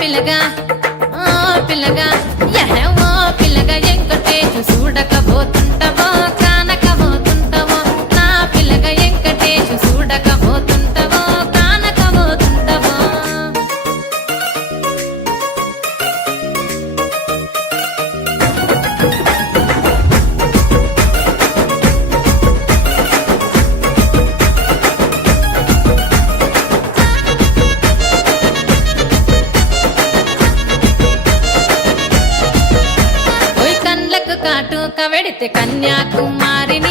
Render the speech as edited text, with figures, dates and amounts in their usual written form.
పిల్లగా ఓ పిల్లగా యహో పిల్లగా వెంకటేశు చూడకపోతుంటవో కానకపోతుంటవో నా పిల్లగా వెంకటేశు చూడకపోతుంటవో కానకపోతుంటవో ఓయ్ కండ్లకు కాటుక వెడితే కన్యాకుమారిని